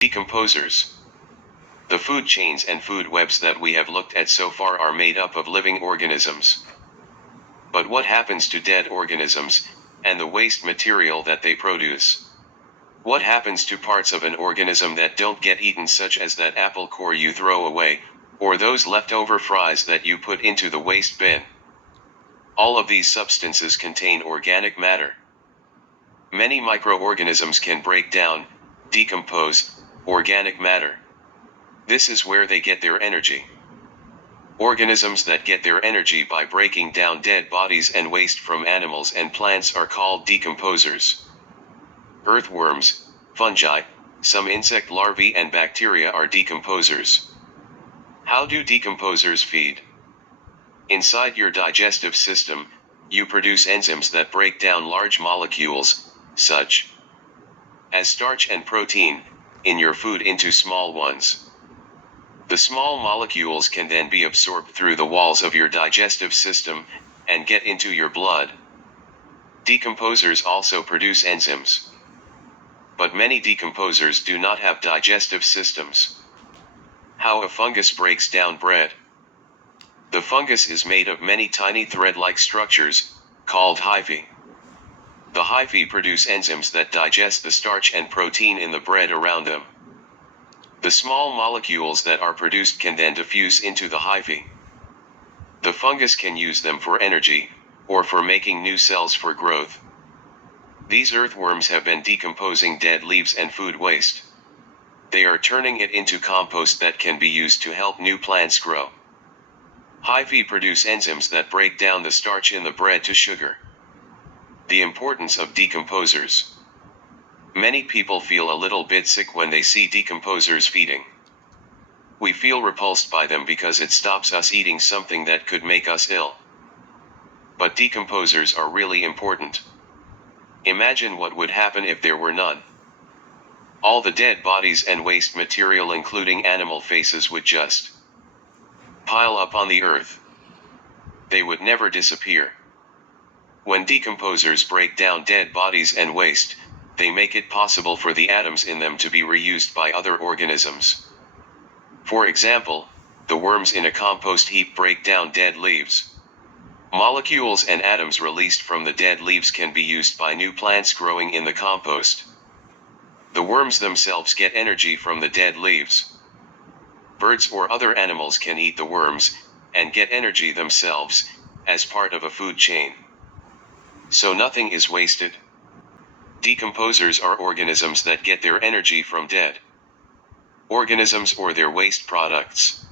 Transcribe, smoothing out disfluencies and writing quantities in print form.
Decomposers. The food chains and food webs that we have looked at so far are made up of living organisms. But what happens to dead organisms, and the waste material that they produce? What happens to parts of an organism that don't get eaten, such as that apple core you throw away, or those leftover fries that you put into the waste bin? All of these substances contain organic matter. Many microorganisms can break down, decompose, organic matter. This is where they get their energy. Organisms that get their energy by breaking down dead bodies and waste from animals and plants are called decomposers. Earthworms, fungi, some insect larvae and bacteria are decomposers. How do decomposers feed? Inside your digestive system, you produce enzymes that break down large molecules, such as starch and protein, in your food into small ones. The small molecules can then be absorbed through the walls of your digestive system, and get into your blood. Decomposers also produce enzymes. But many decomposers do not have digestive systems. How a fungus breaks down bread. The fungus is made of many tiny thread-like structures, called hyphae. The hyphae produce enzymes that digest the starch and protein in the bread around them. The small molecules that are produced can then diffuse into the hyphae. The fungus can use them for energy, or for making new cells for growth. These earthworms have been decomposing dead leaves and food waste. They are turning it into compost that can be used to help new plants grow. Hyphae produce enzymes that break down the starch in the bread to sugar. The importance of decomposers. Many people feel a little bit sick when they see decomposers feeding. We feel repulsed by them because it stops us eating something that could make us ill. But decomposers are really important. Imagine what would happen if there were none. All the dead bodies and waste material, including animal faces, would just pile up on the earth. They would never disappear. When decomposers break down dead bodies and waste, they make it possible for the atoms in them to be reused by other organisms. For example, the worms in a compost heap break down dead leaves. Molecules and atoms released from the dead leaves can be used by new plants growing in the compost. The worms themselves get energy from the dead leaves. Birds or other animals can eat the worms, and get energy themselves, as part of a food chain. So nothing is wasted. Decomposers are organisms that get their energy from dead organisms or their waste products.